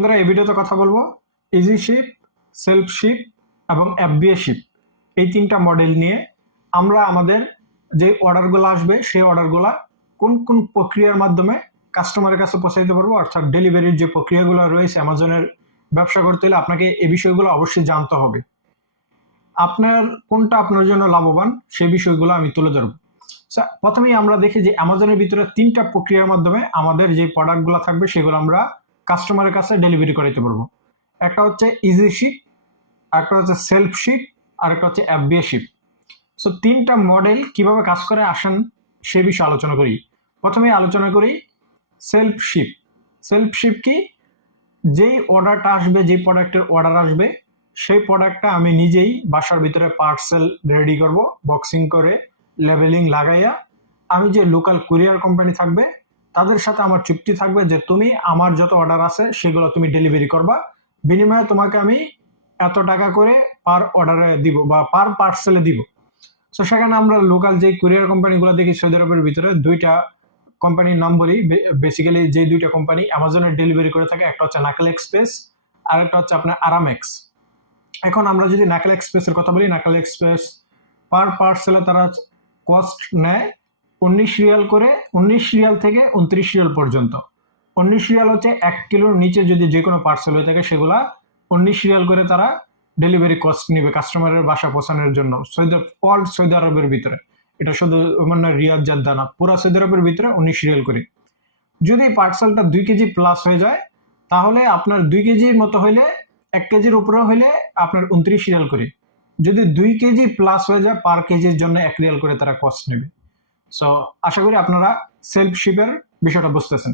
বন্ধুরা, এই ভিডিওতে কথা বলবো ইজি শিপ, সেলফ শিপ এবং এফবিএ শিপ, এই তিনটা মডেল নিয়ে আমরা আমাদের যে অর্ডারগুলো আসবে সেই অর্ডারগুলা কোন কোন প্রক্রিয়ার মাধ্যমে কাস্টমারের কাছে পৌঁছাইতে পারবো। অর্থাৎ ডেলিভারির যে প্রক্রিয়াগুলো রয়েছে অ্যামাজনের ব্যবসা করতে হলে আপনাকে এই বিষয়গুলো অবশ্যই জানতে হবে। আপনার কোনটা আপনার জন্য লাভবান সেই বিষয়গুলো আমি তুলে ধরবো। প্রথমেই আমরা দেখি যে অ্যামাজনের ভিতরে তিনটা প্রক্রিয়ার মাধ্যমে আমাদের যে প্রোডাক্টগুলো থাকবে সেগুলো আমরা কাস্টমারের কাছে ডেলিভারি করাইতে পারবো। একটা হচ্ছে ইজি শিপ, একটা হচ্ছে সেলফ শিপ, আর একটা হচ্ছে এফবিএ শিপ। সো তিনটা মডেল কিভাবে কাজ করে আসেন সে বিষয়ে আলোচনা করি। প্রথমে আলোচনা করি সেলফ শিপ। সেলফ শিপ কি? যেই অর্ডারটা আসবে, যে প্রোডাক্টের অর্ডার আসবে সেই প্রোডাক্টটা আমি নিজেই বাসার ভিতরে পার্সেল রেডি করব, বক্সিং করে লেবেলিং লাগাইয়া আমি যে লোকাল কুরিয়ার কোম্পানি থাকবে তাদের সাথে আমার চুক্তি থাকবে যে তুমি আমার যত অর্ডার আছে সেগুলো তুমি ডেলিভারি করবা, বিনিময়ে তোমাকে আমি এত টাকা করে পার অর্ডারে দিব বা পার পার্সেলে দিব। সো সেখানে আমরা লোকাল যে কুরিয়ার কোম্পানিগুলো দেখি সৌদি আরবের ভিতরে দুইটা কোম্পানির নাম বলি। বেসিক্যালি যে দুইটা কোম্পানি অ্যামাজনের ডেলিভারি করে থাকে, একটা হচ্ছে নাকেল এক্সপ্রেস আর একটা হচ্ছে আপনার আরামেক্স। এখন আমরা যদি নাকেল এক্সপ্রেসের কথা বলি, নাকেল এক্সপ্রেস পার পার্সেলে তারা কস্ট নেয় 19 রিয়াল করে, 19 রিয়াল থেকে 29 রিয়াল পর্যন্ত। 19 রিয়াল হচ্ছে 1 কিলোর নিচে যদি যে কোনো পার্সেল হয়ে থাকে সেগুলা 19 রিয়াল করে তারা ডেলিভারি কস্ট নেবে কাস্টমারের বাসা পৌঁছানোর জন্য সৌদি আরবের ভিতরে। এটা শুধু মানে রিয়াদ জাদ্দা না, পুরো সৌদি আরবের ভিতরে 19 রিয়াল করে। যদি পার্সেলটা 2 কেজি প্লাস হয়ে যায় তাহলে আপনার 2 কেজির মতো হইলে, 1 কেজির উপরে হইলে আপনার 29 রিয়াল করে। যদি 2 কেজি প্লাস হয়ে যায় পার কেজির জন্য 1 রিয়াল করে তারা কস্ট নেবে। সো আশা করি আপনারা সেলফ শিপের বিষয়টা বুঝতেছেন।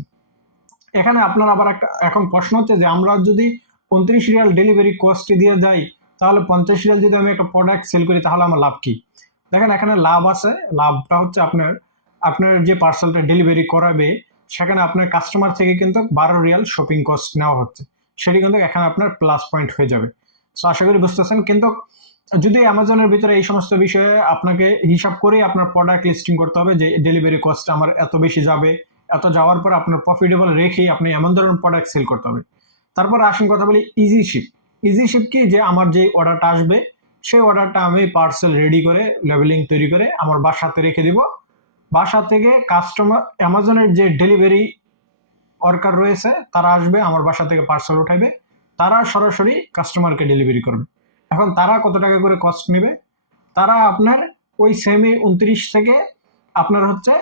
এখানে আপনার আবার একটা এখন প্রশ্ন হচ্ছে যে আমরা যদি 29 রিয়াল ডেলিভারি কস্টে দিয়ে যাই তাহলে 50 রিয়াল যদি আমি একটা প্রোডাক্ট সেল করি তাহলে আমার লাভ কি? দেখেন এখানে লাভ আছে। লাভটা হচ্ছে আপনার যে পার্সেলটা ডেলিভারি করাবে সেখানে আপনার কাস্টমার থেকে কিন্তু 12 রিয়াল শপিং কস্ট নেওয়া হচ্ছে, সেটি কিন্তু এখানে আপনার প্লাস পয়েন্ট হয়ে যাবে। সো আশা করি বুঝতেছেন। কিন্তু যদি অ্যামাজনের ভিতরে এই সমস্ত বিষয়ে আপনাকে হিসাব করে আপনার প্রোডাক্ট লিস্টিং করতে হবে যে ডেলিভারি কস্ট আমার এত বেশি যাবে, এত যাওয়ার পর আপনার প্রফিটেবল রেখেই আপনি এমন ধরনের প্রোডাক্ট সেল করতে হবে। তারপর আসুন কথা বলি ইজি শিপ। ইজি শিপ কি? যে আমার যে অর্ডারটা আসবে সেই অর্ডারটা আমি পার্সেল রেডি করে লেবেলিং তৈরি করে আমার বাসাতে রেখে দিব। বাসা থেকে কাস্টমার অ্যামাজনের যে ডেলিভারি ওয়ার্কার রয়েছে তারা আসবে, আমার বাসা থেকে পার্সেল উঠাইবে, তারা সরাসরি কাস্টমারকে ডেলিভারি করবে। এখন তারা কত টাকা করে কস্ট নেবে? তারা আপনার ওই সেমি 29 থেকে আপনার হচ্ছে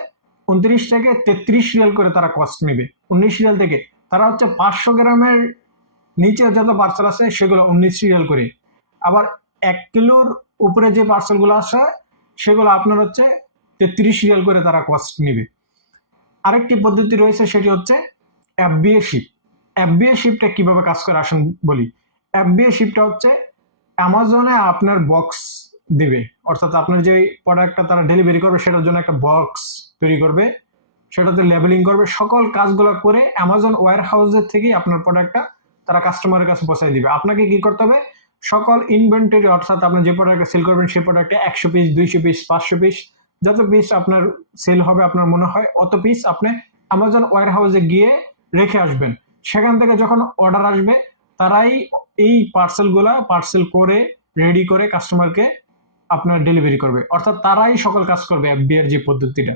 29 থেকে 33 রিয়াল করে তারা কস্ট নেবে। 19 রিয়াল থেকে তারা হচ্ছে 500 গ্রামের নিচে যত পার্সেল আছে সেগুলো 19 রিয়াল করে। আবার 1 কিলোর উপরে যে পার্সেলগুলো আসে সেগুলো আপনার হচ্ছে 33 রিয়াল করে তারা কস্ট নেবে। আরেকটি পদ্ধতি রয়েছে, সেটি হচ্ছে এফবিএ শিপ। এফবিএ শিপটা কিভাবে কাজ করে আসুন বলি। এফবিএ শিপটা হচ্ছে অ্যামাজনে আপনার বক্স দিবে, অর্থাৎ আপনার যে প্রোডাক্টটা তারা ডেলিভারি করবে সেটার জন্য একটা বক্স তৈরি করবে, সেটাতে লেবেলিং করবে, সকল কাজগুলো করে অ্যামাজন ওয়্যার হাউসের থেকেই আপনার প্রোডাক্টটা তারা কাস্টমারের কাছে পৌঁছায় দিবে। আপনাকে কি করতে হবে? সকল ইনভেন্টরি, অর্থাৎ আপনি যে প্রোডাক্টটা সেল করবেন সেই প্রোডাক্টে 100 পিস, 200 পিস, 500 পিস, যত পিস আপনার সেল হবে আপনার মনে হয় অত পিস আপনি অ্যামাজন ওয়্যার হাউসে গিয়ে রেখে আসবেন। সেখান থেকে যখন অর্ডার আসবে তারাই এই পার্সেলগুলা পার্সেল করে রেডি করে কাস্টমারকে আপনার ডেলিভারি করবে, অর্থাৎ তারাই সকল কাজ করবে এফবিআর যে পদ্ধতিটা।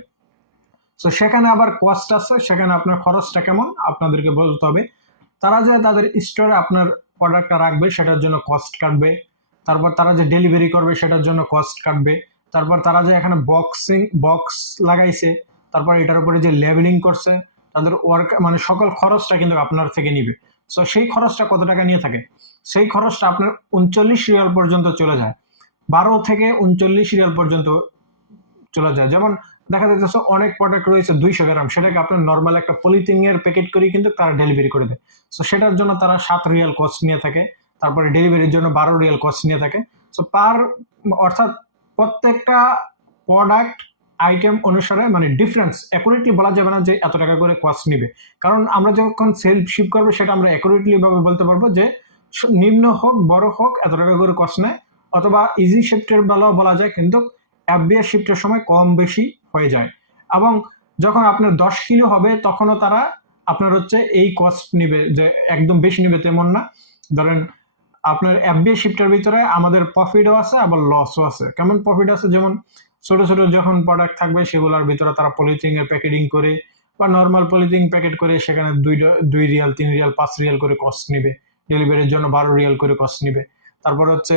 তো সেখানে আবার কস্ট আছে, সেখানে আপনার খরচটা কেমন আপনাদেরকে বলতে হবে। তারা যে তাদের স্টোরে আপনার প্রোডাক্টটা রাখবে সেটার জন্য কস্ট কাটবে, তারপর তারা যে ডেলিভারি করবে সেটার জন্য কস্ট কাটবে, তারপর তারা যে এখানে বক্স লাগাইছে, তারপর এটার উপরে যে লেবেলিং করছে, তাদের ওয়ার্ক মানে সকল খরচটা কিন্তু আপনার থেকে নিবে। সো সেই খরচটা কত টাকা নিয়ে থাকে? সেই খরচটা আপনার 39 রিয়াল পর্যন্ত চলে যায়, 12 থেকে 39 রিয়াল পর্যন্ত চলে যায়। যেমন দেখা যাচ্ছে অনেক প্রোডাক্ট রয়েছে 200 গ্রাম, সেটাকে আপনার নর্মাল একটা পলিথিনের প্যাকেট করে কিন্তু তারা ডেলিভারি করে দেয়। সো সেটার জন্য তারা 7 রিয়াল কস্ট নিয়ে থাকে, তারপরে ডেলিভারির জন্য 12 রিয়াল কস্ট নিয়ে থাকে। সো অর্থাৎ প্রত্যেকটা প্রোডাক্ট আইটেম অনুসারে মানে ডিফারেন্স অ্যাকুরেটলি বলা যাবে না যে এত টাকা করে কস্ট নিবে, কারণ আমরা যখন সেলফ শিপ করবো সেটা আমরা অ্যাকুরেটলি ভাবে বলতে পারবো যে নিম্ন হোক বড় হোক এত টাকা করে কস্ট নেয়, অথবা ইজি শিফটের বেলাও বলা যায়, কিন্তু এফবিআর শিফটের সময় কম বেশি হয়ে যায়। এবং যখন আপনার 10 কিলো হবে তখনও তারা আপনার হচ্ছে এই কস্ট নিবে, যে একদম বেশি নিবে তেমন না। ধরেন আপনার এফবিআই শিপটার ভিতরে আমাদের প্রফিটও আছে আবার লসও আছে। কেমন প্রফিট আছে, যেমন ছোট ছোট যখন প্রোডাক্ট থাকবে সেগুলোর ভিতরে তারা পলিথিন এর প্যাকেটিং করে বা নর্মাল পলিথিন প্যাকেট করে সেখানে 2 রিয়াল 3 রিয়াল 5 রিয়াল করে কস্ট নিবে, ডেলিভারির জন্য 12 রিয়াল করে কস্ট নিবে। তারপর হচ্ছে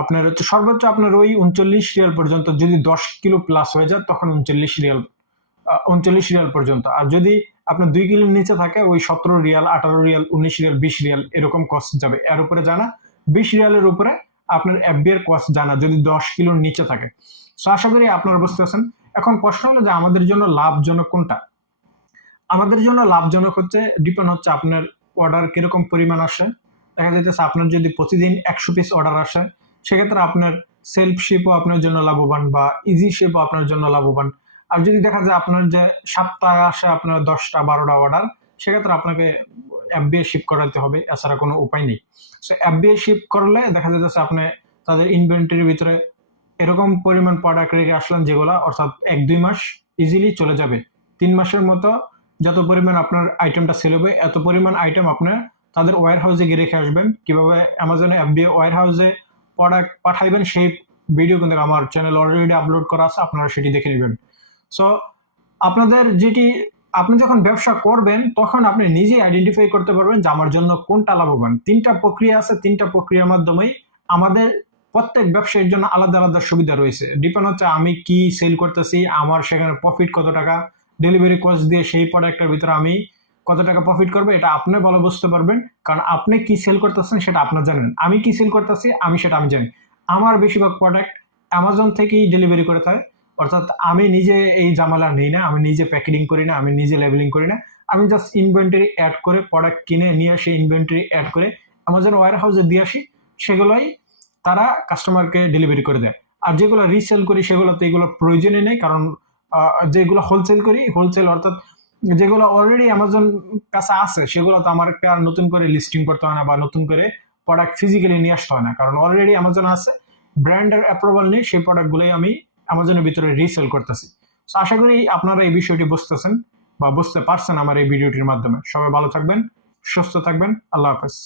আপনার হচ্ছে সর্বোচ্চ আপনার ওই 39 রিয়াল পর্যন্ত, যদি 10 কিলো প্লাস হয়ে যায় তখন 39 রিয়াল পর্যন্ত। আর যদি আপনার 2 কিলোর নিচে থাকে ওই 17 রিয়াল 18 রিয়াল 19 রিয়াল 20 রিয়াল এরকম কস্ট যাবে। এর উপরে জানা 20 রিয়ালের উপরে আপনার এফবিআই এর কস্ট জানা যদি 10 কিলোর নিচে থাকে। সো আশা করি আপনারা বুঝতে পারছেন। এখন প্রশ্ন হলো যে আমাদের জন্য লাভজনক কোনটা? আমাদের জন্য লাভজনক হচ্ছে ডিপেন্ড হচ্ছে আপনার অর্ডার কিরকম পরিমাণ আসে। দেখা যাইতেছে আপনার যদি প্রতিদিন 100 পিস অর্ডার আসে সেক্ষেত্রে আপনার সেলফ শিপও আপনার জন্য লাভবান বা ইজি শিপও আপনার জন্য লাভবান। আর যদি দেখা যায় আপনার যে সপ্তাহে আসে আপনার 10টা 12টা অর্ডার, সেক্ষেত্রে আপনাকে এফবিআই শিপ করাতে হবে, এছাড়া কোনো উপায় নেই। সো এফবিআই শিপ করলে দেখা যাচ্ছে আপনি তাদের ইনভেন্টরির ভিতরে এরকম পরিমাণ প্রোডাক্ট রেখে আসলেন যেগুলা অর্থাৎ 1-2 মাস ইজিলি চলে যাবে। 3 মাসের মতো যত পরিমাণ আপনার আইটেমটা সেল হবে এত পরিমাণ আইটেম আপনার তাদের ওয়্যার হাউসে গিয়ে রেখে আসবেন। কিভাবে অ্যামাজনে এফবিআই ওয়্যার হাউসে প্রোডাক্ট পাঠাইবেন সেই ভিডিও কিন্তু আমার চ্যানেল অলরেডি আপলোড করা আছে, আপনারা সেটি দেখে নেবেন। সো আপনাদের যেটি আপনি যখন ব্যবসা করবেন তখন আপনি নিজেই আইডেন্টিফাই করতে পারবেন যে আমার জন্য কোনটা লাভবান। 3টা প্রক্রিয়া আছে, 3টা প্রক্রিয়ার মাধ্যমেই আমাদের প্রত্যেক ব্যবসায়ীর জন্য আলাদা আলাদা সুবিধা রয়েছে। ডিপেন্ড হচ্ছে আমি কি সেল করতেছি, আমার সেখানে প্রফিট কত টাকা, ডেলিভারি কস্ট দিয়ে সেই প্রোডাক্টের ভিতরে আমি কত টাকা প্রফিট করবে এটা আপনি ভালো বুঝতে পারবেন, কারণ আপনি কি সেল করতেছেন সেটা আপনি জানেন। আমি কি সেল করতেছি আমি জানি। আমার বেশিরভাগ প্রোডাক্ট অ্যামাজন থেকেই ডেলিভারি করে থাকে, অর্থাৎ আমি নিজে এই ঝামেলা নেই না, আমি নিজে প্যাকেটিং করি না, আমি নিজে লেবেলিং করি না। আমি জাস্ট ইনভেন্টরি অ্যাড করে প্রোডাক্ট কিনে নিয়ে আসি, ইনভেন্টরি অ্যাড করে অ্যামাজন ওয়্যার হাউসে দিয়ে আসি, সেগুলোই তারা কাস্টমারকে ডেলিভারি করে দেয়। আর যেগুলো রিসেল করি সেগুলো তো এগুলো প্রয়োজনই নেই, কারণ যেগুলো হোলসেল করি, হোলসেল অর্থাৎ যেগুলো অলরেডি অ্যামাজন কাছে আছে সেগুলো তো আমার আর নতুন করে লিস্টিং করতে হয় না বা নতুন করে প্রোডাক্ট ফিজিক্যালি নিয়ে আসতে হয় না, কারণ অলরেডি অ্যামাজন আছে, ব্র্যান্ডের অ্যাপ্রুভাল নিয়ে সেই প্রোডাক্টগুলোই আমি অ্যামাজনের ভিতরে রিসেল করতেছি। তো আশা করি আপনারা এই বিষয়টি বুঝতেছেন বা বুঝতে পারছেন আমার এই ভিডিওটির মাধ্যমে। সবাই ভালো থাকবেন, সুস্থ থাকবেন, আল্লাহ হাফেজ।